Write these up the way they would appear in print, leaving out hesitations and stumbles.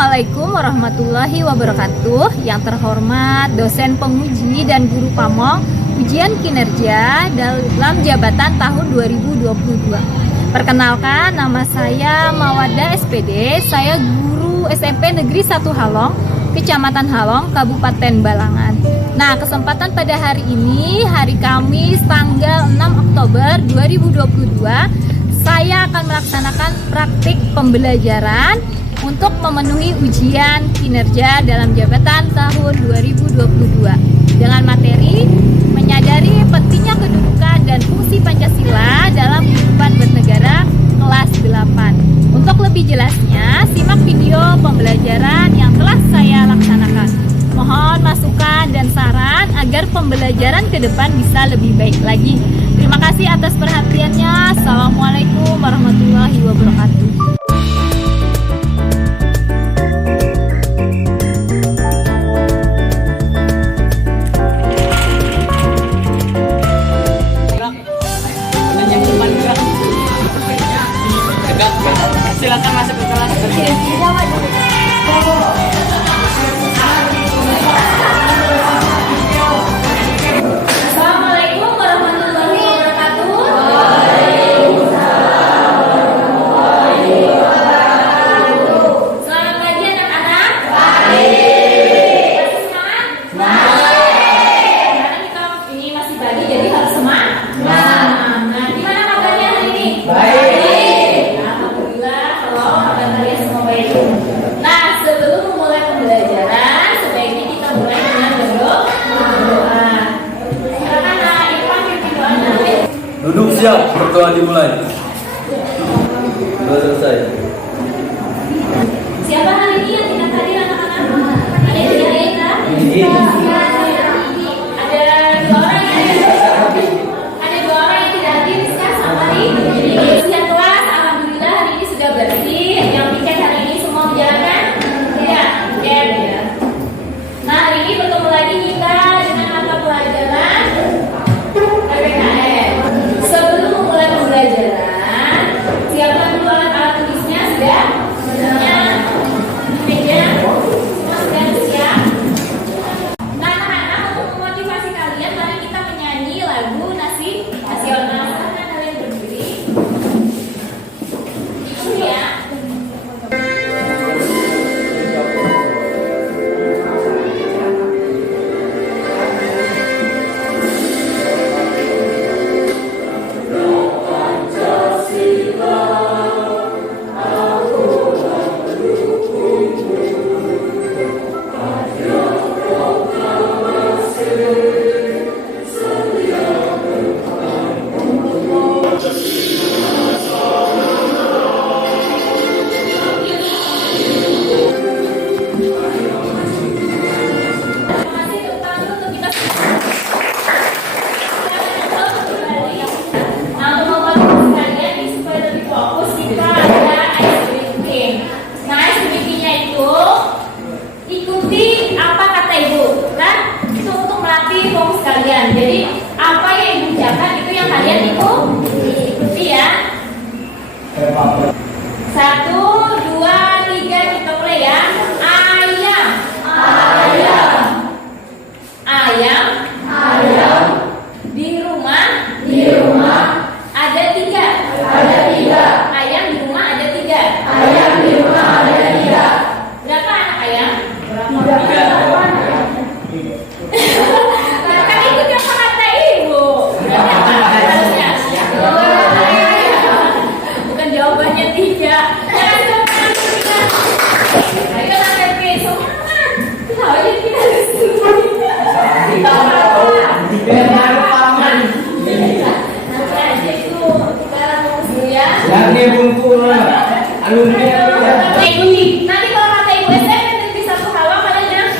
Assalamualaikum warahmatullahi wabarakatuh. Yang terhormat dosen penguji dan guru pamong ujian kinerja dalam jabatan tahun 2022. Perkenalkan, nama saya Mawada SPD. Saya guru SMP Negeri 1 Halong, Kecamatan Halong, Kabupaten Balangan. Nah, kesempatan pada hari ini, hari Kamis tanggal 6 Oktober 2022, saya akan melaksanakan praktik pembelajaran untuk memenuhi ujian kinerja dalam jabatan tahun 2022 dengan materi menyadari pentingnya kedudukan dan fungsi Pancasila dalam kehidupan bernegara kelas 8. Untuk lebih jelasnya, simak video pembelajaran yang telah saya laksanakan. Mohon masukan dan saran agar pembelajaran ke depan bisa lebih baik lagi. Terima kasih atas perhatiannya. Assalamualaikum warahmatullahi wabarakatuh. Silakan masuk ke kelas. Assalamualaikum warahmatullahi wabarakatuh. Selamat pagi anak-anak. Masih semangat? Karena kita ini masih pagi, jadi harus semangat. Nah, gimana kabarnya hari ini? Nah, sebelum memulai pembelajaran, sebaiknya kita mulai dengan berdoa. Silakan Kak Irfan pimpin doanya. Duduk siap, berdoa dimulai. Sudah selesai. Siapa hari ini yang tidak hadir anak-anak? Ada yang tidak hadir, Kak? Ada dua orang yang tidak hadir. Ada dua orang yang tidak hadir, Kak, sama hari ini. Ujian kelas, alhamdulillah hari ini sudah bersih. Yang piket hari ini semua menjalankan? Ya, ya. Nah, hari ini bertemu lagi kita dengan mata pelajaran PPKN. Sebelum memulai pembelajaran, siapkan dulu alat-alat tulisnya sudah? Sebenarnya meja semua sudah siap. Nah, anak-anak, untuk memotivasi kalian, mari kita menyanyi lagu nasional. Karena kalian berdiri. Itu ya. Jadi apa yang Ibu ucapkan itu yang kalian ikuti ya. 1, 2, 3, kita mulai ya. Ayam. Ayam. Di rumah. Ada 3. Ayam di rumah ada 3. Berapa anak ayam? 3. Bukan jawabannya 3. Ayo lagi semangat. Tahu aja kita harus nanti itu kita langsung dulu ya. Lagi bungkul, alumni. Nanti kalau kata Ibu SMP Negeri 1 Halong, kalian bilang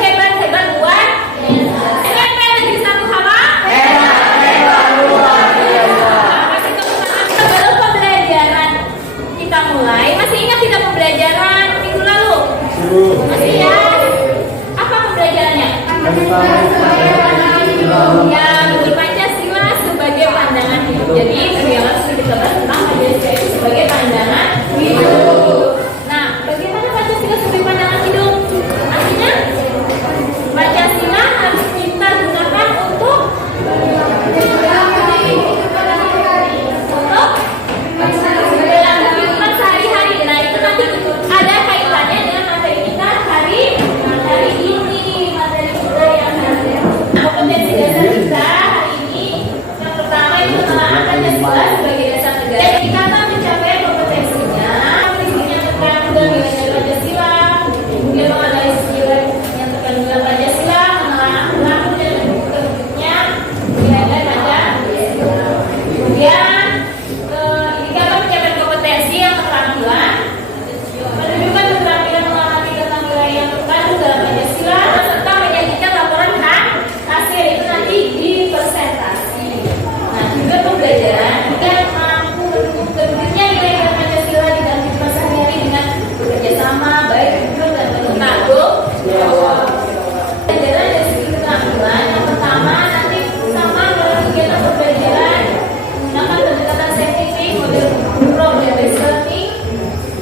Pembelajaran dari segi keterampilan yang pertama nanti sama dalam kegiatan pembelajaran menggunakan pendekatan saintifik, model problem based learning,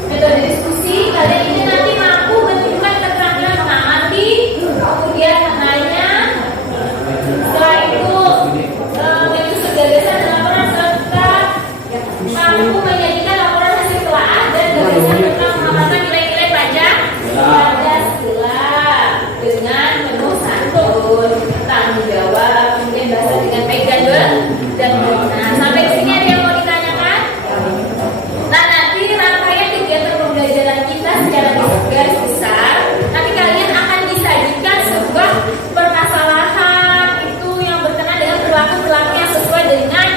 metode diskusi. Kalian ini nanti mampu menunjukkan keterampilan mengamati, kemudian menanya, setelah itu menyusun gagasan dan laporan serta mampu menyajikan laporan hasil telaah dan gagasan tentang pengamatan nilai-nilai Pancasila dengan penuh santun, tanggung jawab, kemudian bahasa dengan baik dan benar. Sampai di sini ada yang mau ditanyakan? Nah, nanti rangkaian kegiatan pembelajaran kita secara garis besar, nanti kalian akan disajikan sebuah permasalahan itu yang berkenaan dengan perilaku yang sesuai dengan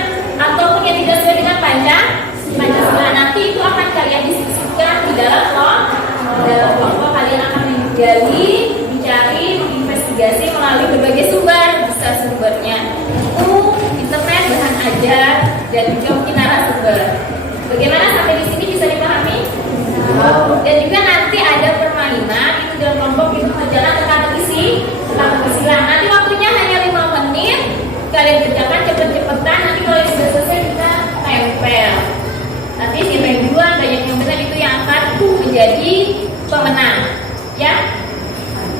ataupun yang tidak sesuai dengan Pancasila. Nanti itu akan kalian diskusikan di dalam kelompok. Kalian akan menggali, mencari, menginvestigasi melalui berbagai sumber. Bisa sumbernya itu internet, bahan ajar, dan juga mungkin narasumber. Bagaimana sampai di sini bisa dipahami? Dan juga nanti ada permainan itu dalam kelompok itu berjalan teka-teki silang. Nanti waktunya hanya 5 menit. Kalian kerjakan cepet-cepetan. Nanti kalau sudah selesai kita tempel. Nanti siapa yang duluan banyak yang benar itu yang akan menjadi pemenang. Ya?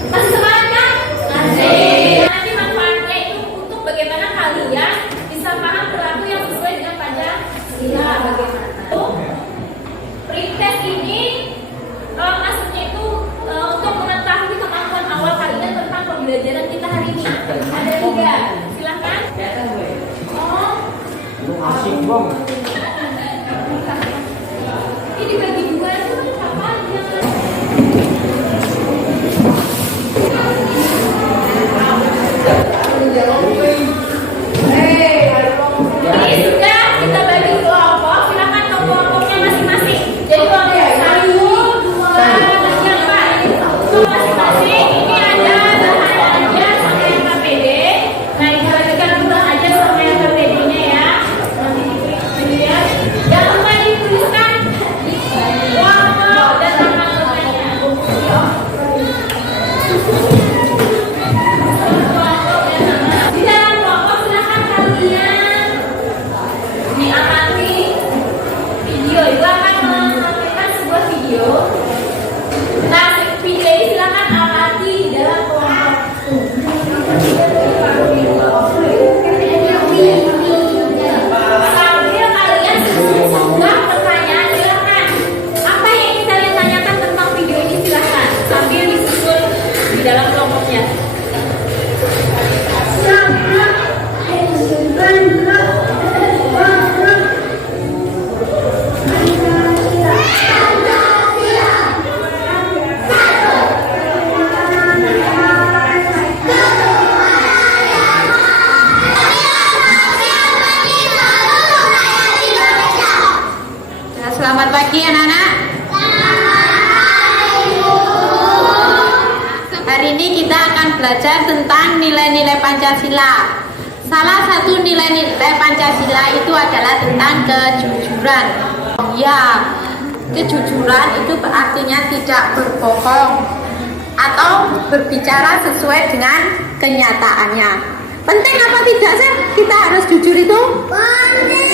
Masih semangat kan? Masih. Nanti manfaatnya itu untuk bagaimana kalian bisa paham perilaku yang sesuai dengan Pancasila. Bagaimana? Pretest ini maksudnya itu untuk mengetahui kemampuan awal kalian tentang pembelajaran kita hari ini. Ada 3. Silahkan. Asik bang. Ini dibagi 2 itu apa aja? Ini sudah kita bagi kelompok. Silakan ke kelompoknya masing-masing. Jadi kelompok 1, 2, 3, 4 masing-masing. Ini ada bahan ajar sama yang KPD. Nah, dibagikan bahan ajar sama yang KPD-nya ya. Nanti dilihat. Jangan lupa dituliskan di kelompok dan nama-namanya. Di dalam kelompok silakan kalian diamati video. Itu akan menampilkan sebuah video. Nah, video ini silakan amati di dalam kelompok. Sambil kalian sebuah pertanyaan silakan. Apa yang ingin kalian tanyakan tentang video ini silakan sambil disusun di dalam kelompoknya. Selamat pagi anak-anak. Hari ini kita akan belajar tentang nilai-nilai Pancasila. Salah satu nilai-nilai Pancasila itu adalah tentang kejujuran. Ya, kejujuran itu artinya tidak berbohong atau berbicara sesuai dengan kenyataannya. Penting apa tidak sih kita harus jujur itu? Penting.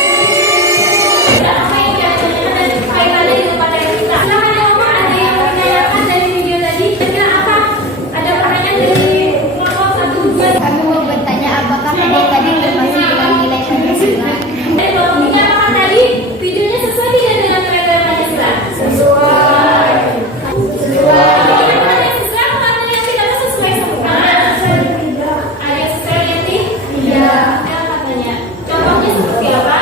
Kami mau bertanya apakah video tadi termasuk dalam nilai Pancasila? Apakah tadi videonya sesuai tidak dengan nilai Pancasila? Sesuai. Ada yang sesuai, ada yang tidak sesuai semua. Ada yang sesuai, yang tidak. Contohnya seperti apa?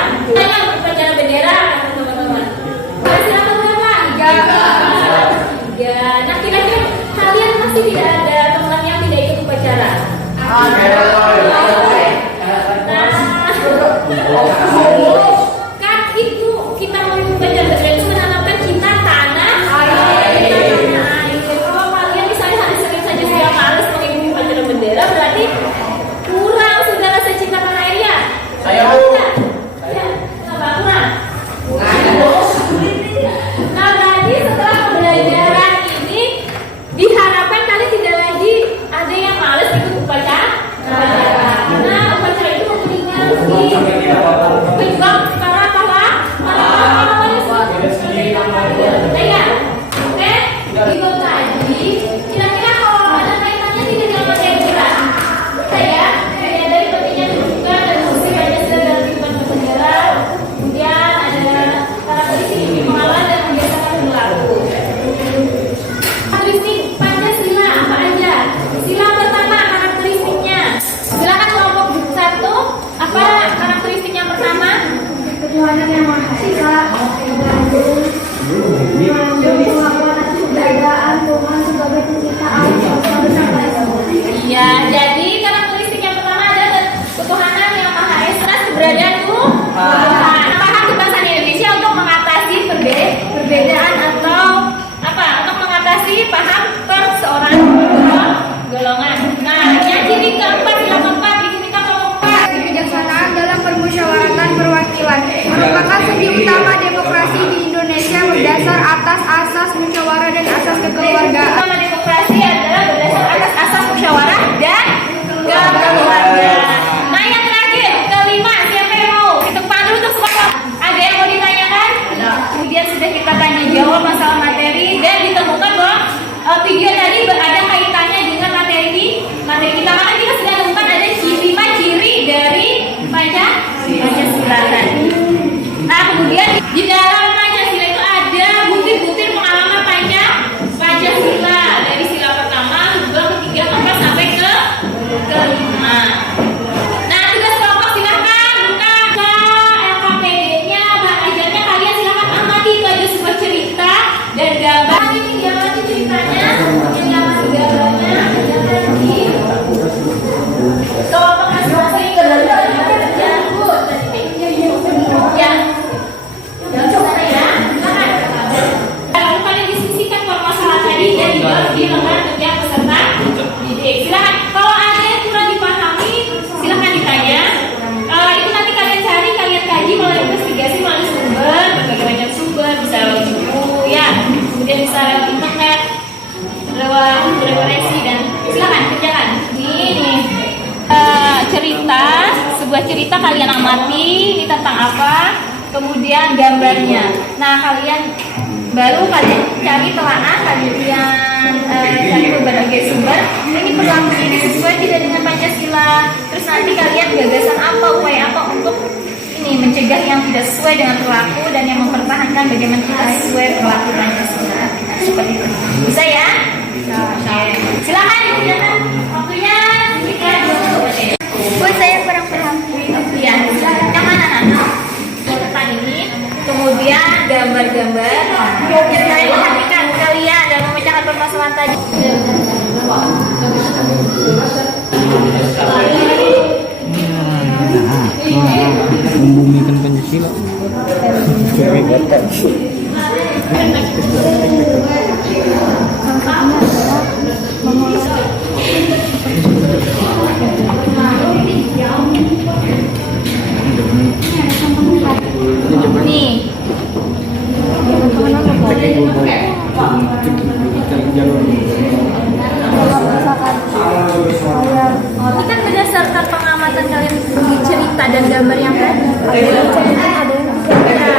Nama demokrasi adalah berdasar atas asas musyawarah dan kekeluargaan. Nah, yang terakhir, kelima, siapa yang mau? Kita depan dulu tuh semua. Ada yang mau ditanyakan? Kemudian sudah kita tanya jawab masalah materi dan ditemukan bahwa video tadi ada kaitannya dengan materi kita. Maka kita sudah temukan ada 5 ciri dari Pancasila tadi. Nah, kemudian di dalam Pancasila itu ada butir-butir pengalaman Pancasila dari sila pertama, kedua, ketiga, keempat sampai ke kelima. Nah, tugas kelompok silahkan buka LKPD-nya, bahan ajarnya kalian silahkan amati. Itu ada sebuah cerita dan gambar. Ini diamati ceritanya, yang diamati gambarnya, diamati kelompok masing-masing di lembar kerja peserta didik. Silakan kalau ada yang kurang dipahami silakan ditanya. Itu nanti kalian cari, kalian kaji melalui investigasi, melalui sumber, berbagai macam sumber, bisa lewat buku ya, kemudian bisa lewat internet, lewat referensi, dan silakan kerjakan. Ini cerita, sebuah cerita kalian amati, ini tentang apa, kemudian gambarnya. Nah, kalian cari telaah, kalian cari berbagai sumber. Ini perilakunya sesuai tidak dengan Pancasila. Terus nanti kalian gagasan apa, upaya apa untuk ini mencegah yang tidak sesuai dengan perilaku dan yang mempertahankan bagaimana kita sesuai perilaku Pancasila. Nah, seperti itu. Bisa ya? Oke. Silakan digunakan waktunya. Bu, saya kurang paham. Iya. Yang mana Nana? Tentang ini. Kemudian gambar-gambar yang kalian perhatikan kalian dalam memecahkan permasalahan tadi. Membumikan Pancasila. Nih. Ini kan berdasarkan pengamatan kalian di cerita dan gambar yang tadi. Nah,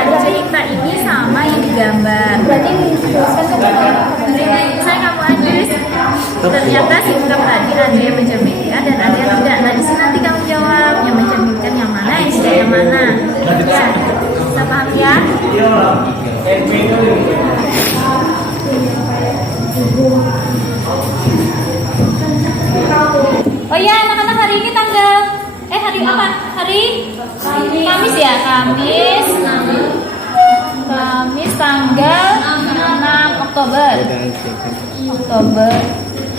di cerita ini sama yang digambar. Berarti saya kamu Andres. Ternyata sikap tadi ada yang mencerminkan dan ada yang tidak. Nah, di sini nanti kamu jawab yang mencerminkan yang mana, yang tidak yang mana. Ya, bisa paham ya? Oh iya, anak-anak, hari ini tanggal hari apa? Hari Kamis ya? Kamis tanggal 6 Oktober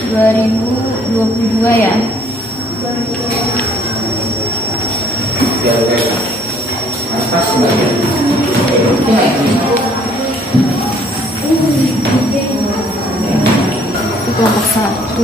2022 ya. Kelompok 1.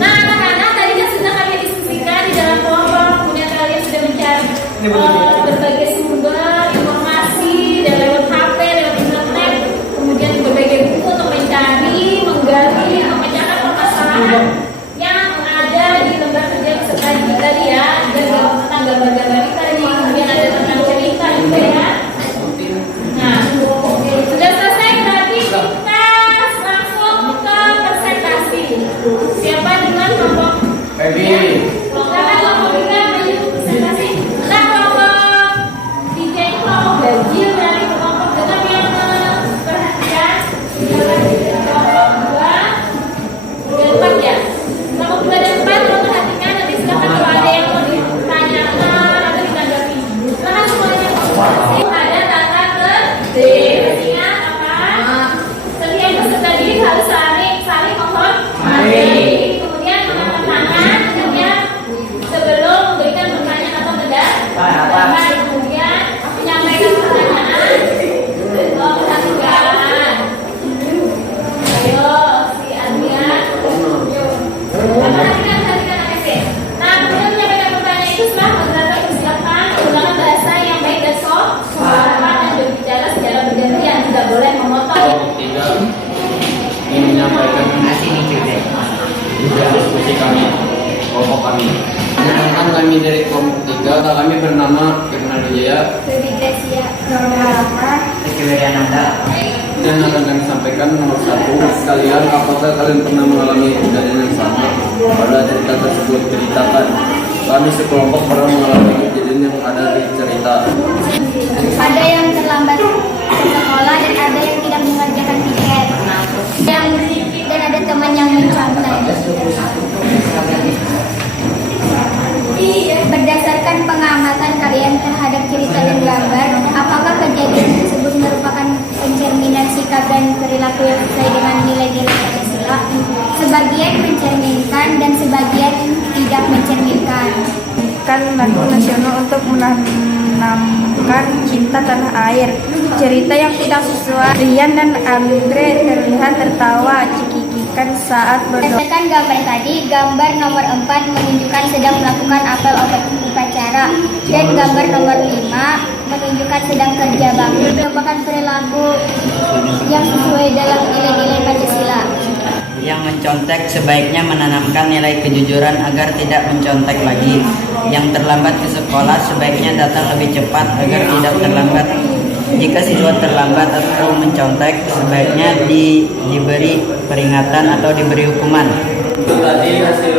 Nah, anak-anak tadi kan sudah kami diskusikan di dalam kelompok, kemudian kalian sudah mencari berbagai sumber informasi dan lewat HP, lewat internet, kemudian berbagai buku untuk mencari, menggali, memecahkan permasalahan yang ada di Anggota kami bernama Firman Wijaya Rudy Gracia Norma dan akan kami sampaikan nomor 1. Kalian, apakah kalian pernah mengalami kejadian yang sama? Pada cerita tersebut ceritakan. Kami sekelompok pernah mengalami kejadian yang ada di cerita. Ada yang terlambat ke sekolah dan ada yang tidak mengerjakan tiket. Dan ada teman yang mencontek. Berdasarkan pengamatan kalian terhadap cerita dan gambar, apakah kejadian tersebut merupakan pencerminan sikap dan perilaku yang sesuai dengan nilai-nilai Pancasila? Sebagian mencerminkan dan sebagian tidak mencerminkan. Kan lagu nasional untuk menanamkan cinta tanah air. Cerita yang tidak sesuai. Rian dan Andre terlihat tertawa cekikikan saat berdoa. Berdasarkan gambar tadi, gambar nomor 4 menunjukkan sedang melakukan apel upacara dan gambar nomor 5 menunjukkan sedang kerja bakti. Merupakan perilaku yang sesuai dalam nilai-nilai Pancasila. Yang mencontek sebaiknya menanamkan nilai kejujuran agar tidak mencontek lagi. Yang terlambat ke sekolah sebaiknya datang lebih cepat agar tidak terlambat. Jika siswa terlambat atau mencontek, sebaiknya diberi peringatan atau diberi hukuman. Itu tadi hasil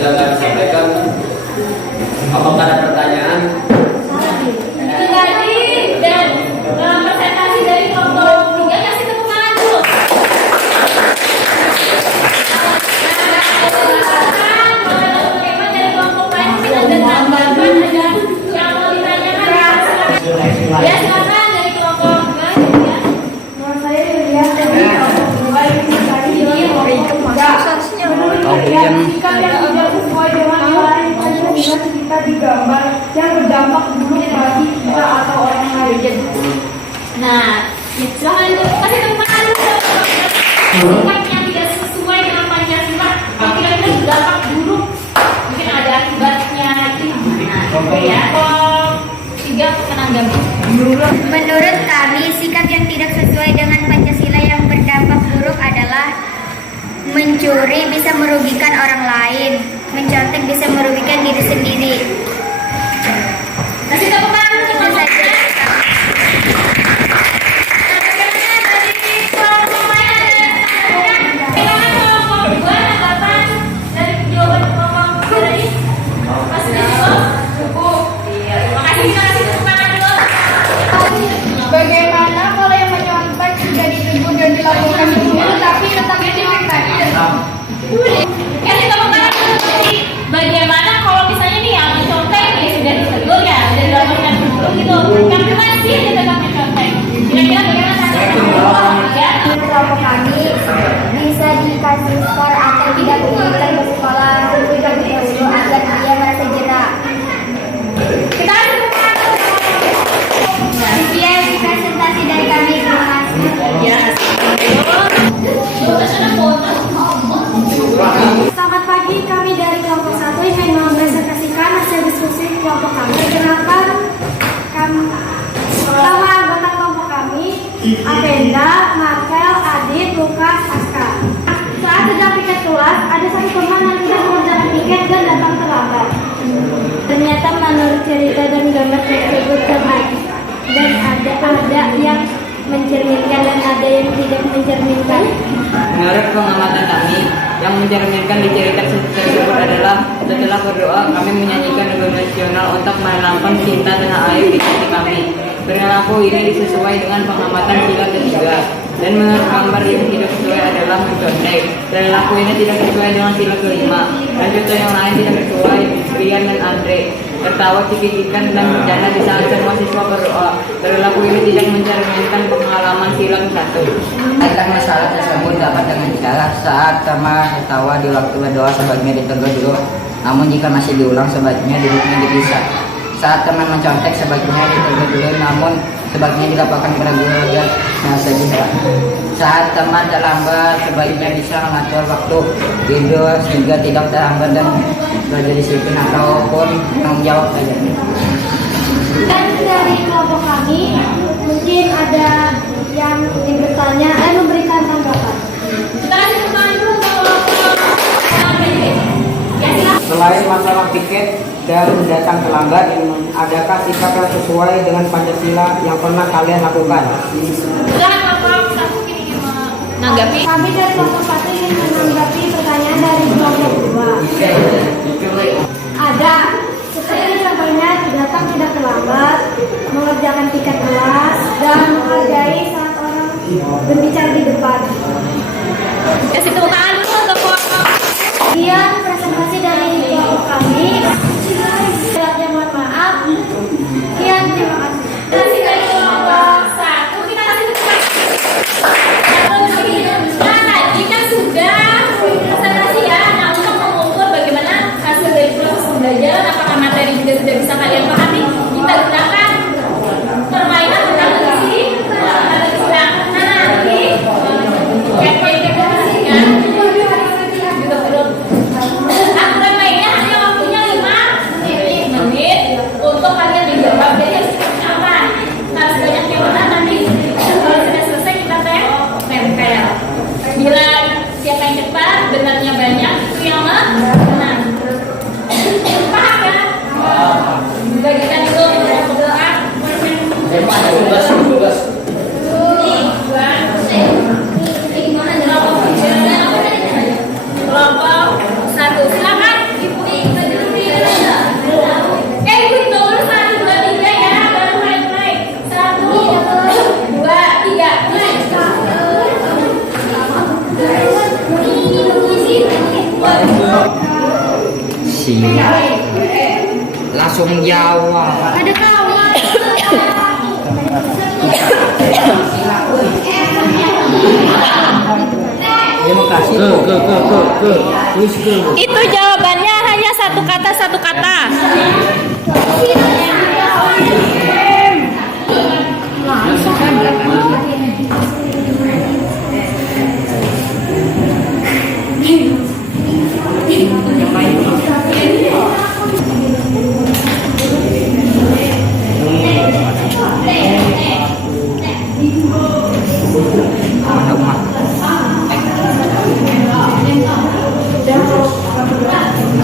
yang kami sampaikan. Apakah ada pertanyaan? Tadi dan presentasi dari kelompok 3 kasih tepuk tangan dulu. Dari kelompok lain mungkin ada tambahan, ada yang mau ditanyakan. Ya silakan dari kelompok 2 ya. Menurut saya dilihat dari sikap yang tidak sesuai dengan nilai Pancasila ketika digambar yang berdampak buruk bagi kita atau orang lain. Nah, silakan itu kasih tepuk tangan dulu. Sikap yang tidak sesuai dengan Pancasila, kira-kira berdampak buruk, mungkin ada akibatnya itu. Nah, ya. Kalau 3 menanggapi. Menurut kami, sikap yang tidak sesuai dengan Pancasila yang berdampak buruk adalah mencuri bisa merugikan orang lain, mencontek bisa merugikan diri sendiri. Kasih tepuk tangan untuk Itu saja dari kami. bagaimana dari kelompok lain ada bagaimana kelompok 2 tanggapan dari jawaban kelompok tadi? Masih cukup? Cukup. Iya, terima kasih. Kita kasih tepuk tangan dulu. Bagaimana kalau yang menyontek sudah ditegur dan dilakukan hukum tapi tetap menyontek? Kasih tepuk tangan dulu tadi. Bagaimana kalau misalnya nih yang mencontek ya sudah ditegur ya, sudah dilakukan hukum gitu, tapi masih dia tetap mencontek. Kira-kira bagaimana caranya? Ya. Kelompok kami bisa dikasih skor atau tidak diizinkan ke sekolah terlebih dahulu agar dia merasa jera. Kita kasih tepuk tangan dulu. Sekian presentasi dari kami. Terima kasih. Ya. Selamat pagi, kami dari kelompok 1 ingin mempresentasikan hasil diskusi kelompok kami. Perkenalkan nama anggota kelompok kami, Apenda, Marcel, Adit, Lukas, Aska. Saat sedang piket kelas, ada satu teman yang tidak mengerjakan tiket dan datang terlambat. Ternyata menurut cerita dan gambar tersebut dan ada yang mencerminkan dan ada yang tidak mencerminkan. Menurut pengamatan kami, yang mencerminkan di cerita tersebut adalah setelah berdoa kami menyanyikan lagu nasional untuk menanamkan cinta tanah air di hati kami. Perilaku ini disesuai dengan pengamatan sila ketiga. Dan menurut gambar yang tidak sesuai adalah mencontek. Perilaku ini tidak sesuai dengan sila kelima. Dan contoh yang lain tidak sesuai. Rian dan Andre tertawa cikikikan dan bercanda di saat semua siswa berdoa. Perilaku ini tidak mencerminkan pengalaman sila ke-1. Tentang masalah tersebut dapat dengan cara saat sama tertawa di waktu berdoa sebaiknya ditegur dulu. Namun jika masih diulang sebaiknya duduknya dipisah. Saat teman mencontek sebaiknya ditegur dulu, namun sebaiknya dilakukan keraguan agar merasa jera. Saat teman terlambat sebaiknya bisa mengatur waktu tidur sehingga tidak terlambat dan belajar disiplin ataupun tanggung jawab saja. Dan dari kelompok kami mungkin ada yang ingin bertanya dan memberikan tanggapan. Kita kasih tepuk tangan dulu untuk kelompok 2. Ya silakan. Selain masalah piket dan datang terlambat, adakah sikap yang sesuai dengan Pancasila yang pernah kalian lakukan? Nanggapi. Kami dari kelompok 1 ingin menanggapi pertanyaan dari kelompok 2. Ada, seperti contohnya datang tidak terlambat, mengerjakan tiket kelas, dan menghargai saat orang berbicara di depan. Kasih tepuk tangan dulu untuk kelompok. Kemudian presentasi dari kelompok kami. Saya mohon maaf. Sekian, terima kasih. Kasih dari kelompok 1 kita kasih tepuk tangan. Nah, tadi kan sudah presentasi ya. Nah, untuk mengukur bagaimana hasil dari proses pembelajaran, apakah materi juga sudah bisa kalian pahami, kita gunakan permainan tentang sisi. Nah, nanti aturan mainnya hanya waktunya 5 menit untuk kalian menjawab. Jadi harus cepat, harus banyak yang benar. Nanti kalau sudah selesai kita tempel. Bila siapa yang cepat, benarnya banyak, itu yang menang. Paham kan? Bagikan dulu berdoa. Tugas. Kelompok 1, silakan Ibu. Ibu itu 1, 2, 3 ya, baru mulai. 1, 2, 3, mulai. Langsung jawab. Ada kawan. Demokrasi. Itu jawabannya hanya satu kata.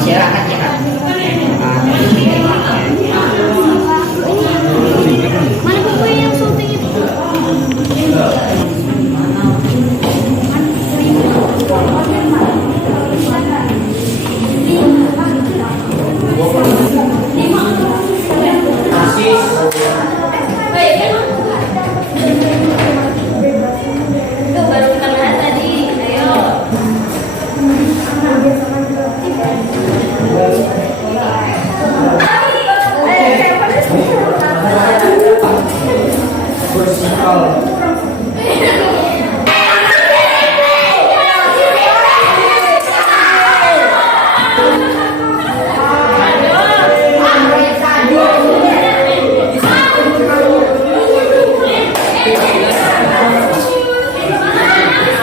Silakan ya. Mana buku yang syuting itu? Itu baru kita lihat tadi. Ayo.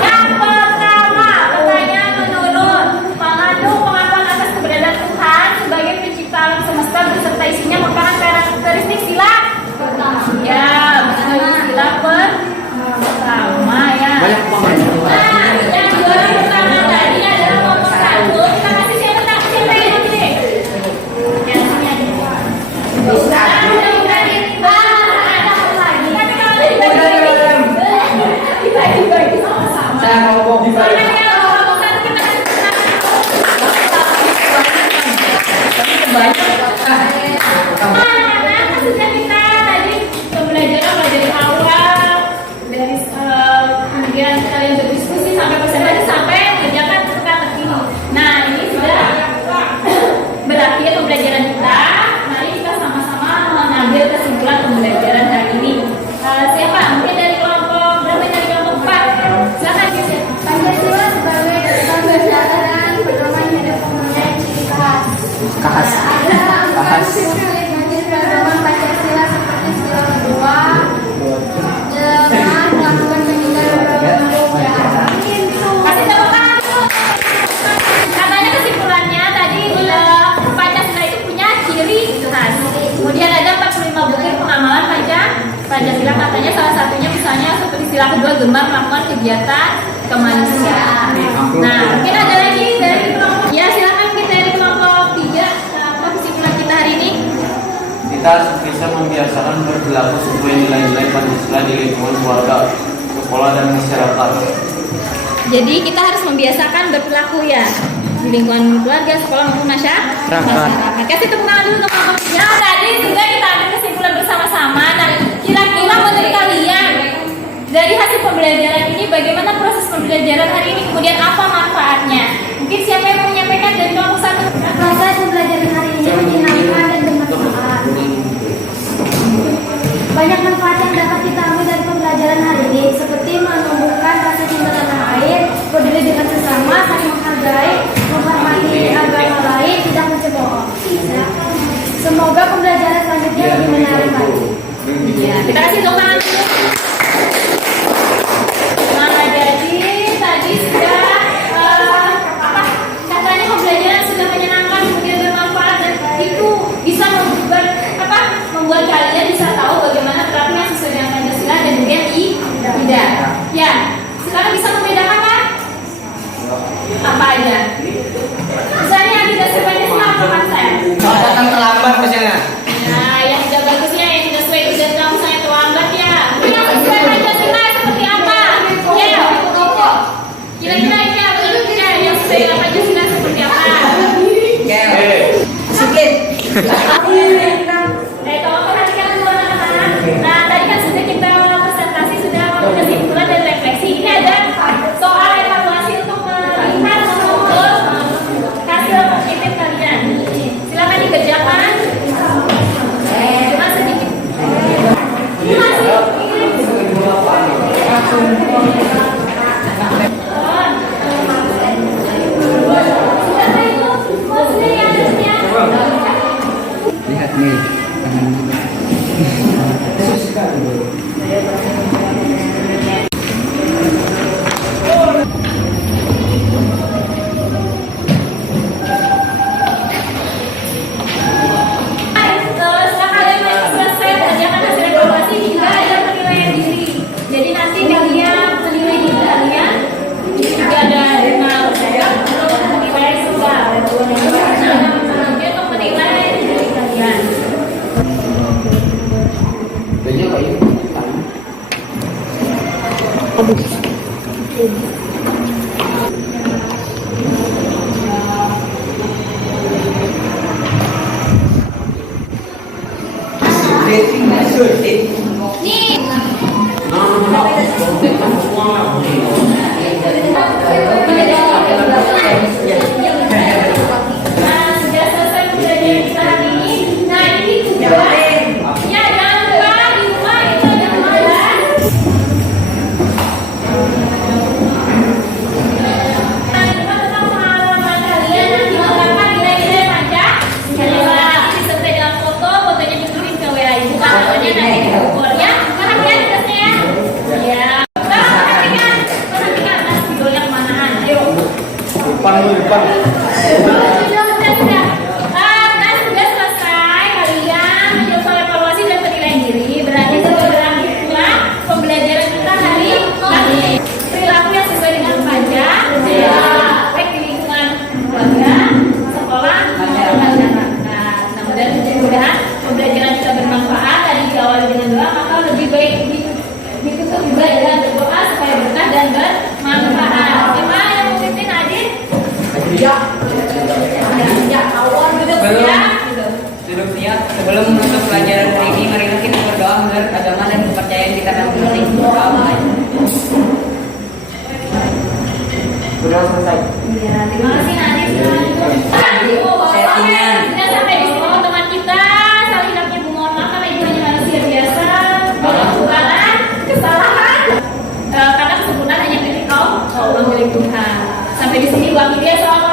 Yang pertama, pertanyaan menurut mengandung pengakuan atas keberadaan Tuhan sebagai pencipta alam semesta beserta isinya merupakan karakteristik sila. Ya, sila pertama ya. Nah, yang juara pertama tadi adalah nomor 1. Kita kasih siapa yang nanti? Ya, sini aja. Tapi kalau dibagi sama-sama. Saya mau Soalnya yang nomor 1 kita kasih sudah kita tadi pembelajaran dari awal, dari kemudian kalian berdiskusi sampai presentasi sampai kerjakan teka-teki. Nah, ini sudah berakhir pembelajaran kita. Mari kita sama-sama mengambil kesimpulan pembelajaran hari ini. Siapa? Mungkin dari kelompok berapa? Dari kelompok 4. Silakan. Pancasila sebagai dasar berdasarkan pedoman hidup pemuda ciri khas. Pedoman Pancasila seperti sila kedua dengan melakukan peninggalan Kasih tepuk tangan dulu. Katanya kesimpulannya tadi Pancasila itu punya ciri khas. Kemudian ada 45 butir pengamalan Pancasila. Katanya salah satunya misalnya seperti sila kedua gemar melakukan kegiatan kemanusiaan. Nah, mungkin ada lagi dari kelompok. Ya, silakan kita dari kelompok 3. kita bisa membiasakan berperilaku sesuai nilai-nilai Pancasila di lingkungan keluarga, sekolah, dan masyarakat. Jadi kita harus membiasakan berperilaku ya di lingkungan keluarga, sekolah maupun masyarakat. Kasih tepuk tangan dulu untuk kelompoknya. Nah, tadi sudah kita ambil kesimpulan bersama-sama. Nah, kira-kira menurut kalian dari hasil pembelajaran ini bagaimana proses pembelajaran hari ini? Kemudian apa manfaatnya? Mungkin siapa yang mau menyampaikan dari kelompok satu? Proses pembelajaran hari ini menyenangkan dan bermanfaat. Banyak manfaat yang dapat kita ambil dari pembelajaran hari ini, seperti menumbuhkan rasa cinta tanah air, peduli dengan sesama, saling menghargai, menghormati agama lain, tidak mencemooh. Semoga pembelajaran selanjutnya lebih menarik lagi. Ya, kita kasih tepuk tangan dulu. Nah, jadi tadi sudah katanya pembelajaran sudah menyenangkan, kemudian bermanfaat, dan itu bisa membuat kalian bisa tahu bagaimana terapi yang sesuai dengan Pancasila dan kemudian tidak. Ya, sekarang bisa membedakan kan? Apa aja? Misalnya tidak sesuai Pancasila apa kan saya? Datang terlambat misalnya. Nah, yang tidak bagusnya yang tidak sesuai itu dan saya terlambat ya. Yang sesuai Pancasila seperti apa? Ya, kira-kira ini apa yang sesuai dengan Pancasila seperti apa? Sedikit. Tolong perhatikan dulu anak-anak. Nah, tadi kan sudah kita presentasi, sudah memberikan kesimpulan dan refleksi. Ini ada soal evaluasi untuk melihat mengukur hasil positif kalian. Silakan dikerjakan. Cuma sedikit. Ini masih. Lihat nih. Setelah kalian selesai kerjakan hasil evaluasi, juga ada penilaian diri. Jadi nanti kalian menilai diri kalian. Juga ada menilai suka. Kemudian untuk menilai diri kalian. Nah, sudah selesai pembelajaran kita hari ini. Nah, ini tugas. Ya, jangan lupa di rumah itu ada tugas. Tentang pengalaman kalian nanti menerapkan nilai-nilai Pancasila. Disertai dengan fotonya dikirim ke WA ibu, fotonya nanti diukur ya. Perhatian tugasnya ya. Ya. Perhatikan mas videonya kemanaan. Ayo. Depan. Nah, sudah selesai kalian menyelesaikan evaluasi dan penilaian diri. Berarti sudah berakhir pula pembelajaran kita hari ini. Perilaku yang sesuai dengan Pancasila, baik di lingkungan keluarga, sekolah, maupun masyarakat. Nah, mudah-mudahan pembelajaran kita bermanfaat. Tadi diawali dengan doa, maka lebih baik ditutup juga dengan berdoa supaya berkah dan bermanfaat. Siapa yang mau pimpin Adit? Duduk siap. Sebelum menutup pelajaran hari ini, marilah kita berdoa menurut agama dan kepercayaan kita masing-masing. Sudah selesai. Ya, terima kasih Nadif. Settingan. Sudah sampai di sekolah teman kita. Saling dapat ibu mohon maaf karena ibu hanya manusia biasa. Banyak kesalahan. Karena kesempurnaan hanya milik Allah milik Tuhan. Sampai di sini waktu dia soal